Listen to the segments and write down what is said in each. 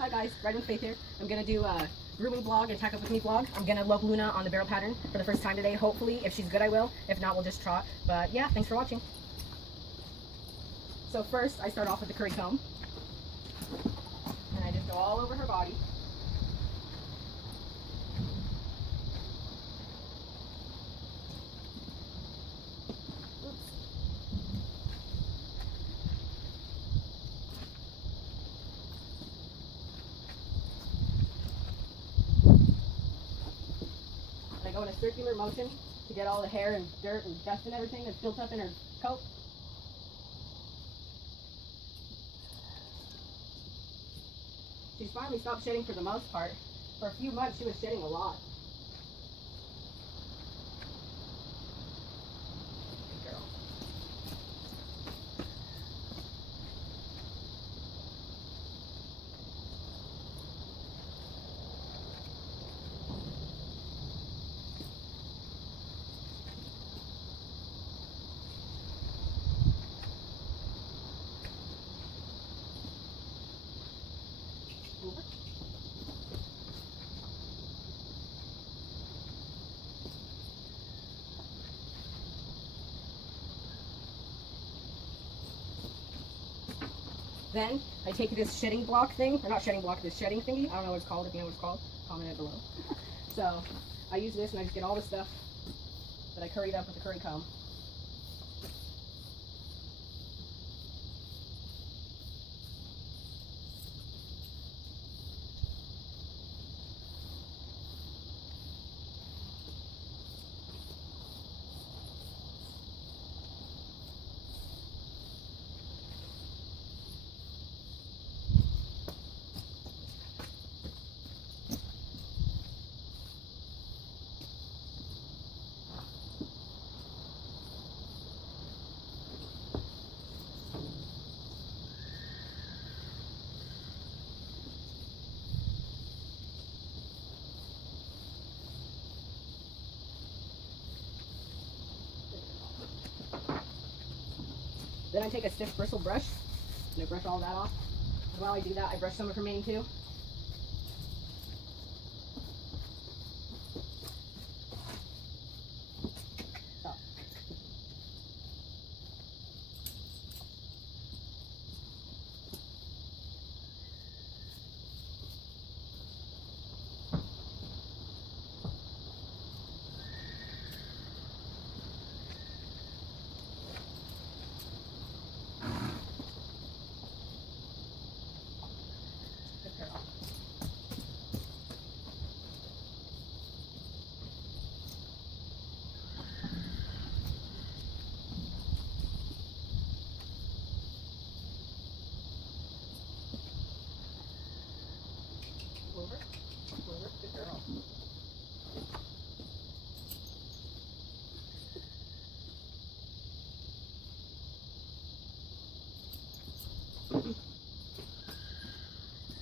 Hi guys, Riding with Faith here. I'm gonna do a grooming vlog and tack up with me vlog. I'm gonna lope Luna on the barrel pattern for the first time today. Hopefully, if she's good, I will. If not, we'll just trot. But yeah, thanks for watching. So first, I start off with the curry comb, and I just go all over her body. I go in a circular motion to get all the hair and dirt and dust and everything that's built up in her coat. She's finally stopped shedding for the most part. For a few months she was shedding a lot. Good girl. Over. Then I take this shedding block thing, or not shedding block, this shedding thingy. I don't know what it's called. If you know what it's called, comment it below. So I use this and I just get all the stuff that I curried up with the curry comb. Then I take a stiff bristle brush and I brush all that off. And while I do that, I brush some of her mane too. So. Over, good girl.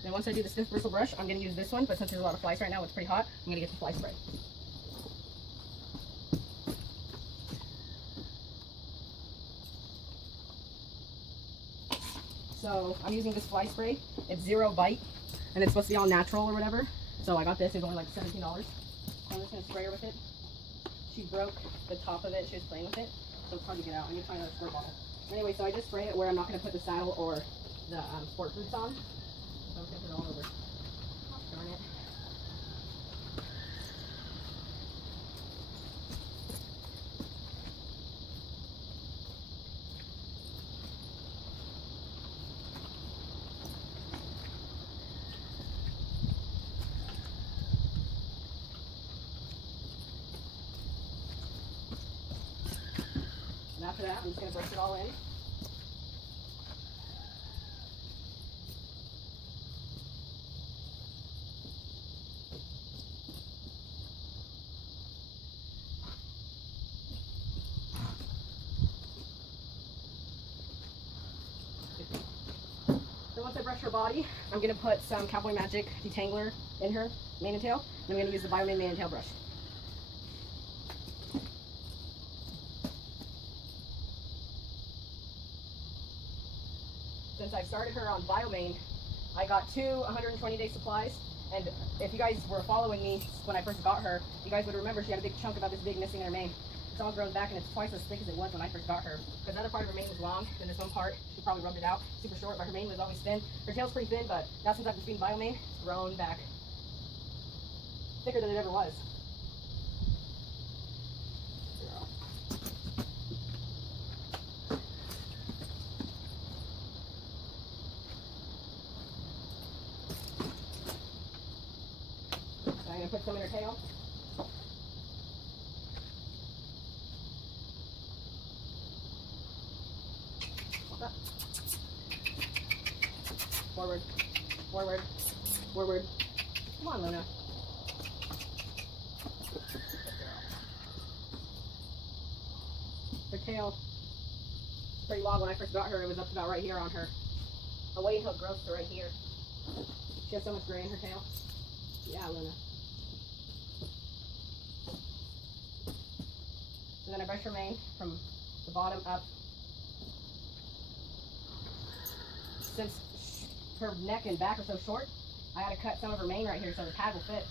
Then once I do the stiff bristle brush, I'm going to use this one, but since there's a lot of flies right now, it's pretty hot, I'm going to get the fly spray. So I'm using this fly spray. It's 0 bite, and it's supposed to be all natural or whatever. So I got this. It was only like $17. So I'm just going to spray her with it. She broke the top of it. She was playing with it, so it's hard to get out. I need to find another squirt bottle. Anyway, so I just spray it where I'm not going to put the saddle or the sport boots on. So I'm going to put it all over. Darn it. And after that, I'm just going to brush it all in. So once I brush her body, I'm going to put some Cowboy Magic detangler in her mane and tail. And I'm going to use the Biomane mane and tail brush. Since I've started her on Biomane, I got 2 120-day supplies, and if you guys were following me when I first got her, you guys would remember she had a big chunk about this big missing in her mane. It's all grown back, and it's twice as thick as it was when I first got her. Because the other part of her mane was long, and this one part, she probably rubbed it out, super short, but her mane was always thin. Her tail's pretty thin, but now since I've been feeding Biomane, it's grown back thicker than it ever was. I'm going to put some in her tail. Forward, forward, forward. Come on, Luna. Her tail is pretty long. When I first got her, it was up to about right here on her. I'll wait until it grows to right here. She has so much gray in her tail. Yeah, Luna. And then I brush her mane from the bottom up. Since her neck and back are so short, I had to cut some of her mane right here so the pad will fit.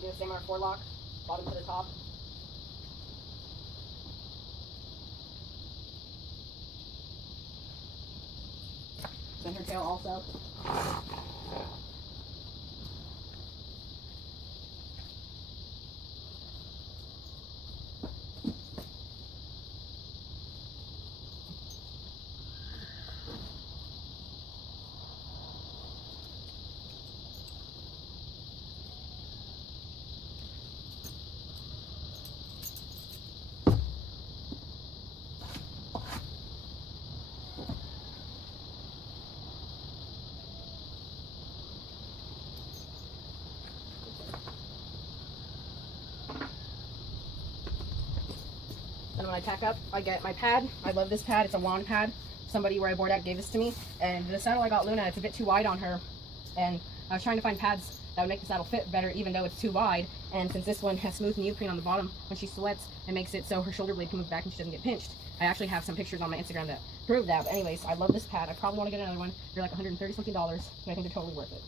Do the same on our forelock, bottom to the top. Then her tail also. And when I tack up, I get my pad. I love this pad. It's a lawn pad. Somebody where I board at gave this to me. And the saddle I got Luna, it's a bit too wide on her. And I was trying to find pads that would make the saddle fit better even though it's too wide. And since this one has smooth neoprene on the bottom, when she sweats, it makes it so her shoulder blade can move back and she doesn't get pinched. I actually have some pictures on my Instagram that prove that. But anyways, I love this pad. I probably want to get another one. They're like $130 something, but I think they're totally worth it.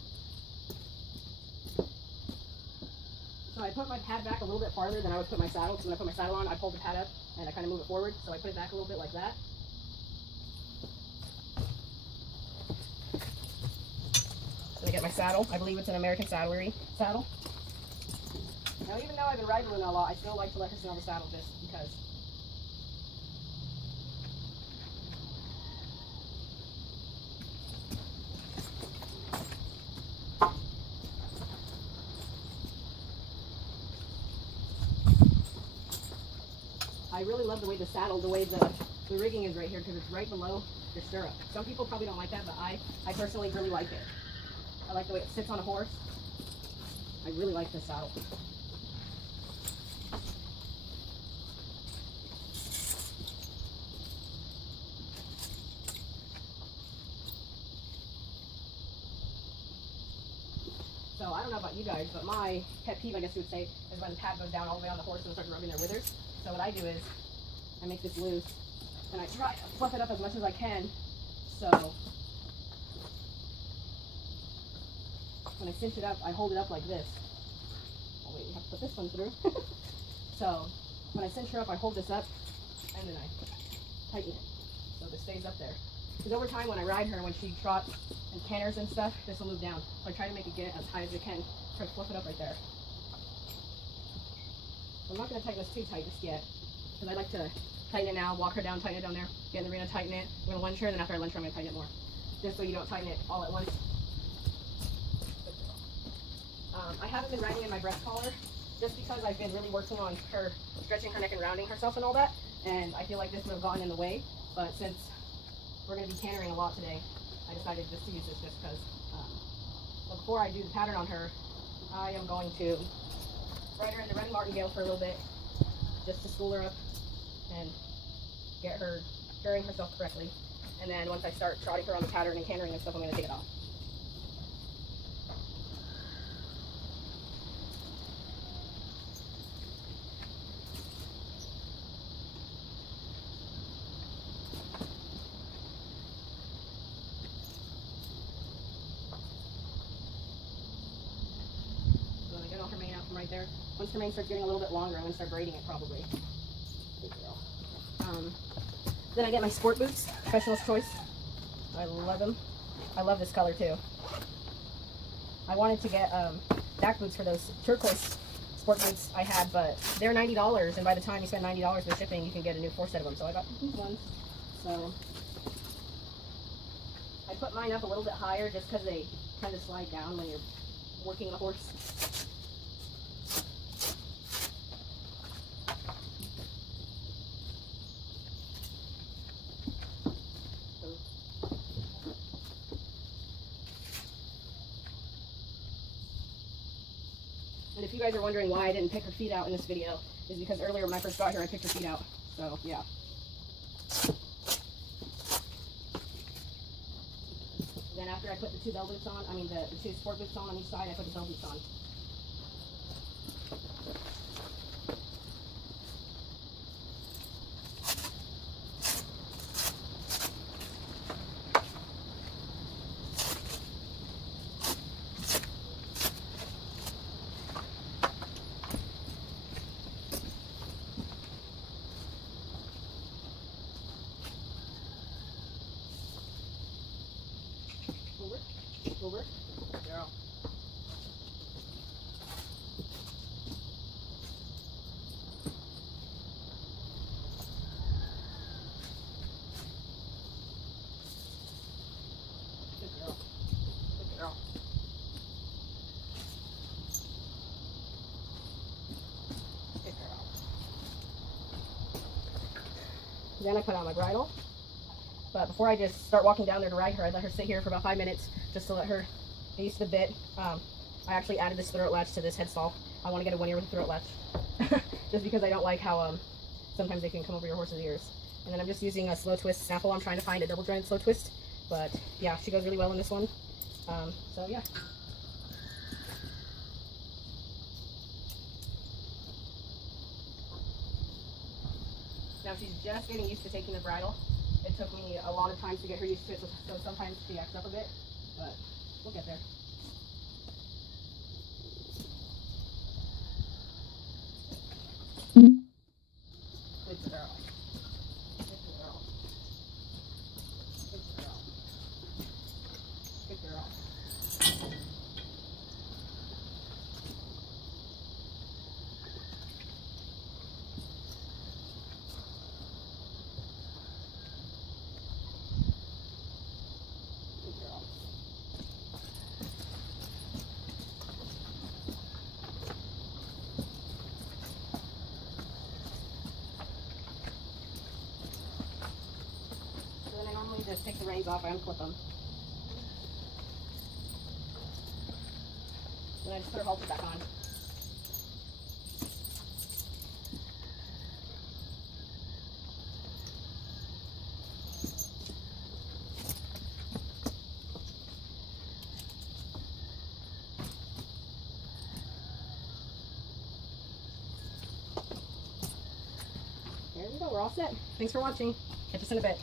So I put my pad back a little bit farther than I would put my saddle. So when I put my saddle on, I pull the pad up and I kind of move it forward. So I put it back a little bit like that. Then I get my saddle. I believe it's an American Saddlery saddle. Now even though I've been riding Luna a lot, I still like to let her sit on the saddle just because. I really love the way the saddle, the way the rigging is right here because it's right below your stirrup. Some people probably don't like that, but I personally really like it. I like the way it sits on a horse. I really like this saddle. So I don't know about you guys, but my pet peeve, I guess you would say, is when the pad goes down all the way on the horse and starts rubbing their withers. So what I do is I make this loose and I try to fluff it up as much as I can. So when I cinch it up, I hold it up like this. Oh wait, you have to put this one through. So when I cinch her up, I hold this up and then I tighten it so this stays up there. Because over time when I ride her, when she trots and canters and stuff, this will move down. So I try to make it get as high as it can. Try to fluff it up right there. I'm not going to tighten this too tight just yet, because I like to tighten it now, walk her down, tighten it down there, get in the arena, tighten it. I'm going to lunge her, and then after I lunge her, I'm going to tighten it more. Just so you don't tighten it all at once. I haven't been riding in my breast collar just because I've been really working on her stretching her neck and rounding herself and all that, and I feel like this would have gotten in the way. But since we're going to be tannering a lot today, I decided just to use this just because. But before I do the pattern on her, I am going to ride her in the running martingale for a little bit, just to school her up and get her carrying herself correctly. And then once I start trotting her on the pattern and cantering and stuff, I'm going to take it off. So I'm going to get all her mane out from right there. Once her mane starts getting a little bit longer, I'm going to start braiding it probably. Good girl. Then I get my sport boots, Professional's Choice. I love them. I love this color too. I wanted to get Tack boots for those turquoise sport boots I had, but they're $90, and by the time you spend $90 with shipping, you can get a new 4 set of them. So I got these ones. So I put mine up a little bit higher just because they tend to slide down when you're working the horse. And if you guys are wondering why I didn't pick her feet out in this video, is because earlier when I first got here, I picked her feet out. So, yeah. Then after I put the 2 bell boots on, the 2 sport boots on each side, I put the bell boots on. Over. Girl. Good girl. Good girl. Good girl. Then I put on my bridle. But before I just start walking down there to ride her, I let her sit here for about 5 minutes just to let her get used to the bit. I actually added this throat latch to this head stall. I want to get a 1 ear with a throat latch just because I don't like how sometimes they can come over your horse's ears. And then I'm just using a slow twist snaffle. I'm trying to find a double jointed slow twist, but yeah, she goes really well in this one. So yeah. Now she's just getting used to taking the bridle. It took me a lot of times to get her used to it, so sometimes she acts up a bit, but we'll get there. Good girl. Good girl. Good girl. Good girl. Just take the reins off, I unclip them. Then I just put her halter back on. There we go, we're all set. Thanks for watching. Catch us in a bit.